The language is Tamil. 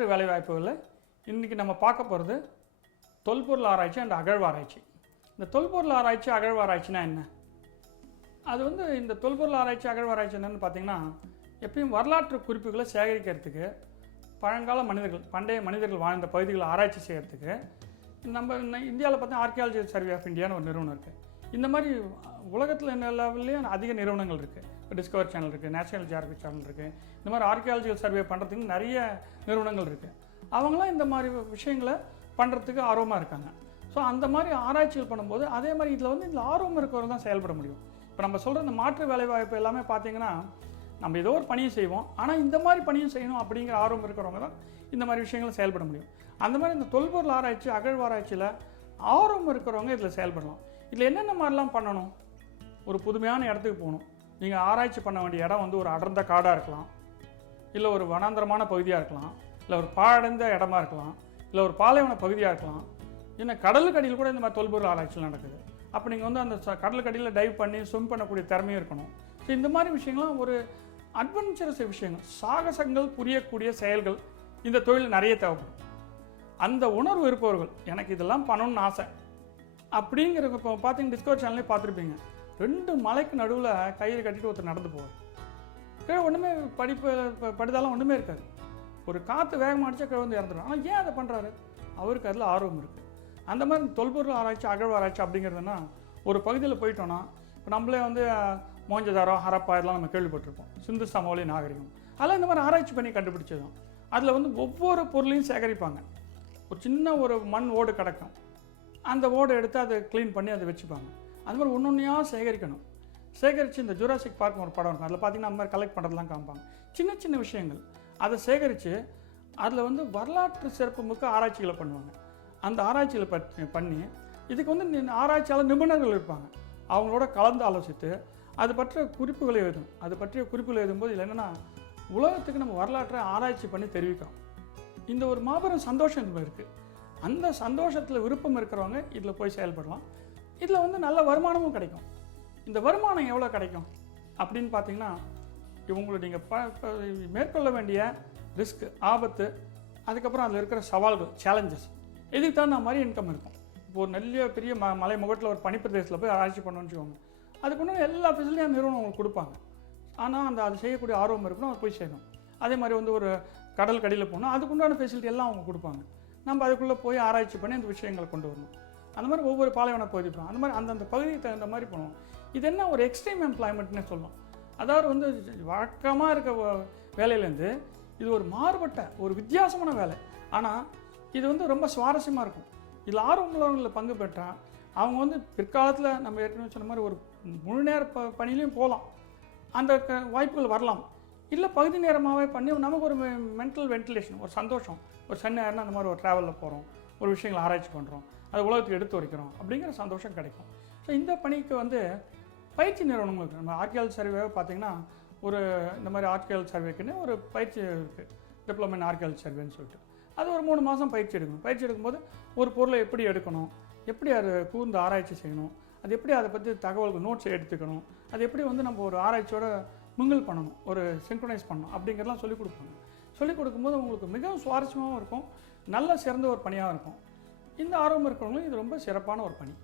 மாற்று வேலைவாய்ப்புகளில் இன்றைக்கி நம்ம பார்க்க போகிறது தொல்பொருள் ஆராய்ச்சி அண்ட் அகழ்வாராய்ச்சி. இந்த தொல்பொருள் ஆராய்ச்சி அகழ்வாராய்ச்சினா என்ன? அது இந்த தொல்பொருள் ஆராய்ச்சி அகழ்வாராய்ச்சி என்னென்னு பார்த்தீங்கன்னா, எப்பயும் வரலாற்று குறிப்புகளை சேகரிக்கிறதுக்கு, பழங்கால மனிதர்கள், பண்டைய மனிதர்கள் வாழ்ந்த பகுதிகளை ஆராய்ச்சி செய்கிறதுக்கு நம்ம இந்தியாவில் பார்த்தா ஆர்கியாலஜிக்கல் சர்வே ஆஃப் இந்தியான்னு ஒரு நிறுவனம் இருக்குது. இந்த மாதிரி உலகத்தில் என்ன லெவல்லையும் அதிக நிறுவனங்கள் இருக்குது. இப்போ டிஸ்கவர் சேனல் இருக்குது, நேஷனல் ஜியாகிரபிக் சேனல் இருக்குது. இந்த மாதிரி ஆர்கியாலஜிக்கல் சர்வே பண்ணுறதுக்கு நிறைய நிறுவனங்கள் இருக்குது. அவங்களாம் இந்த மாதிரி விஷயங்களை பண்ணுறதுக்கு ஆர்வமாக இருக்காங்க. ஸோ அந்த மாதிரி ஆராய்ச்சிகள் பண்ணும்போது அதே மாதிரி இதில் ஆர்வம் இருக்கிறவங்க தான் செயல்பட முடியும். இப்போ நம்ம சொல்கிற இந்த மாற்று வேலைவாய்ப்பு எல்லாமே பார்த்தீங்கன்னா, நம்ம ஏதோ ஒரு பணியை செய்வோம், ஆனால் இந்த மாதிரி பணியும் செய்யணும் அப்படிங்கிற ஆர்வம் இருக்கிறவங்க தான் இந்த மாதிரி விஷயங்களை செயல்பட முடியும். அந்த மாதிரி இந்த தொல்பொருள் ஆராய்ச்சி அகழ்வாராய்ச்சியில் ஆர்வம் இருக்கிறவங்க இதில் செயல்படலாம். இதில் என்னென்ன மாதிரிலாம் பண்ணணும்? ஒரு புதுமையான இடத்துக்கு போகணும். நீங்கள் ஆராய்ச்சி பண்ண வேண்டிய இடம் ஒரு அடர்ந்த காடாக இருக்கலாம், இல்லை ஒரு வனாந்தரமான பகுதியாக இருக்கலாம், இல்லை ஒரு பாழடைந்த இடமா இருக்கலாம், இல்லை ஒரு பாலைவன பகுதியாக இருக்கலாம். இன்னும் கடலுக்கடியில் கூட இந்த மாதிரி தொல்பொருள் ஆராய்ச்சியில் நடக்குது. அப்போ நீங்கள் அந்த கடலுக்கடியில் டைவ் பண்ணி ஸ்விம் பண்ணக்கூடிய திறமையும் இருக்கணும். ஸோ இந்த மாதிரி விஷயங்கள்லாம் ஒரு அட்வென்ச்சரஸ் விஷயங்கள், சாகசங்கள் புரியக்கூடிய செயல்கள் இந்த தொழில் நிறைய தேவைப்படும். அந்த உணர்வு இருப்பவர்கள், எனக்கு இதெல்லாம் பண்ணணும்னு ஆசை அப்படிங்கிற, இப்போ பார்த்தீங்கன்னா டிஸ்கவர் சேனல்லே பார்த்துருப்பீங்க, 2 மலைக்கு நடுவில் கையில் கட்டிட்டு ஒருத்தர் நடந்து போவார். கீழே ஒன்றுமே படிதாலாம் ஒன்றுமே இருக்காது. ஒரு காற்று வேகமாக அடித்தா கீழே இறந்துடும். ஆனால் ஏன் அதை பண்ணுறாரு? அவருக்கு அதில் ஆர்வம் இருக்குது. அந்த மாதிரி தொல்பொருள் ஆராய்ச்சி அகழ்வாராய்ச்சி அப்படிங்கிறதுனா, ஒரு பகுதியில் போயிட்டோன்னா, இப்போ நம்மளே மோஞ்சதாரோ ஹரப்பா இதெல்லாம் நம்ம கேள்விப்பட்டிருப்போம், சிந்து சமவெளி நாகரிகம். அதெல்லாம் இந்த மாதிரி ஆராய்ச்சி பண்ணி கண்டுபிடிச்சதும். அதில் ஒவ்வொரு பொருளையும் சேகரிப்பாங்க. ஒரு சின்ன ஒரு மண் ஓடு கிடக்கும், அந்த ஓடை எடுத்து அதை க்ளீன் பண்ணி அதை வச்சுப்பாங்க. அது மாதிரி ஒன்றொன்றையாக சேகரிக்கணும். சேகரித்து இந்த ஜூராசிக் பார்க் ஒரு படம் இருக்கும், அதில் பார்த்தீங்கன்னா அந்த மாதிரி கலெக்ட் பண்ணுறதுலாம் காமிப்பாங்க. சின்ன சின்ன விஷயங்கள் அதை சேகரித்து அதில் வரலாற்று சிறப்பு மிக்க ஆராய்ச்சிகளை பண்ணுவாங்க. அந்த ஆராய்ச்சிகளை பண்ணி இதுக்கு ஆராய்ச்சியாளர் நிபுணர்கள் இருப்பாங்க. அவங்களோட கலந்து ஆலோசித்து அது பற்றிய குறிப்புகளை எழுதணும். அது பற்றிய குறிப்புகளை எழுதும்போது இதில் என்னென்னா, உலகத்துக்கு நம்ம வரலாற்றை ஆராய்ச்சி பண்ணி தெரிவிக்கிறோம். இந்த ஒரு மாபெரும் சந்தோஷம் இதில் இருக்குது. அந்த சந்தோஷத்தில் விருப்பம் இருக்கிறவங்க இதில் போய் செயல்படலாம். இதில் நல்ல வருமானமும் கிடைக்கும். இந்த வருமானம் எவ்வளோ கிடைக்கும் அப்படின்னு பார்த்தீங்கன்னா, இவங்களை நீங்கள் மேற்கொள்ள வேண்டிய ரிஸ்க், ஆபத்து, அதுக்கப்புறம் அதில் இருக்கிற சவால்கள், சேலஞ்சஸ், இதுக்கு தகுந்த மாதிரி இன்கம் இருக்கும். இப்போ ஒரு நல்ல பெரிய மலை முகட்டில் ஒரு பனிப்பிரதேசத்தில் போய் ஆராய்ச்சி பண்ணணும்னு வச்சுக்கோங்க, அதுக்கு எல்லா ஃபெசிலிட்டியும் நிறுவனம் உங்களுக்கு கொடுப்பாங்க. ஆனால் அது செய்யக்கூடிய ஆர்வம் இருக்கணும், அது போய் செய்யணும். அதே மாதிரி ஒரு கடல் கடியில் போனால் அதுக்குண்டான ஃபெசிலிட்டி எல்லாம் அவங்க கொடுப்பாங்க. நம்ம அதுக்குள்ளே போய் ஆராய்ச்சி பண்ணி அந்த விஷயங்களை கொண்டு வரணும். அந்த மாதிரி ஒவ்வொரு பாலைவன பகுதி போகும். அந்த மாதிரி அந்தந்த பகுதிக்கு தகுந்த மாதிரி பண்ணுவோம். இது என்ன ஒரு எக்ஸ்ட்ரீம் எம்ப்ளாய்மெண்ட்னே சொல்லலாம். அதாவது வழக்கமாக இருக்க வேலையிலேருந்து இது ஒரு மாறுபட்ட ஒரு வித்தியாசமான வேலை. ஆனால் இது ரொம்ப சுவாரஸ்யமாக இருக்கும். இதில் ஆர்வம் உள்ளவங்களில் பங்கு பெற்றால் அவங்க பிற்காலத்தில் நம்ம ஏற்கனவே சொன்ன மாதிரி ஒரு முழு நேர பணியிலையும் போகலாம். அந்த வாய்ப்புகள் வரலாம். இல்லை பகுதி நேரமாகவே பண்ணி நமக்கு ஒரு மென்டல் வென்டிலேஷன், ஒரு சந்தோஷம், ஒரு நேரம்னா அந்த மாதிரி ஒரு ட்ராவலில் போகிறோம், ஒரு விஷயங்களை ஆராய்ச்சி பண்ணுறோம், அது உலகத்துக்கு எடுத்து வைக்கிறோம் அப்படிங்கிற சந்தோஷம் கிடைக்கும். ஸோ இந்த பணிக்கு பயிற்சி நிறுவனங்கள் இருக்குது. நம்ம ஆர்கியாலஜி சர்வே பார்த்திங்கன்னா இந்த மாதிரி ஆர்கியாலஜி சர்வேக்குன்னு ஒரு பயிற்சி இருக்குது, டிப்ளமோ இன் ஆர்கியாலஜி சர்வேன்னு சொல்லிட்டு. அது ஒரு 3 மாதம் பயிற்சி எடுக்கணும். பயிற்சி எடுக்கும்போது ஒரு பொருளை எப்படி எடுக்கணும், எப்படி அதை கூர்ந்து ஆராய்ச்சி செய்யணும், அது எப்படி அதை பற்றி தகவல்கள் நோட்ஸ் எடுத்துக்கணும், அது எப்படி நம்ம ஒரு ஆராய்ச்சியோட மிங்கிள் பண்ணணும், ஒரு சிங்க்ரனைஸ் பண்ணணும் அப்படிங்கிறதெல்லாம் சொல்லிக் கொடுப்பாங்க. சொல்லிக் கொடுக்கும்போது உங்களுக்கு மிகவும் சுவாரஸ்யமாகவும் இருக்கும், நல்ல சிறந்த ஒரு பணியாக இருக்கும். இந்த ஆர்வம் இருக்கிறவங்களும் இது ரொம்ப சிறப்பான ஒரு பணி.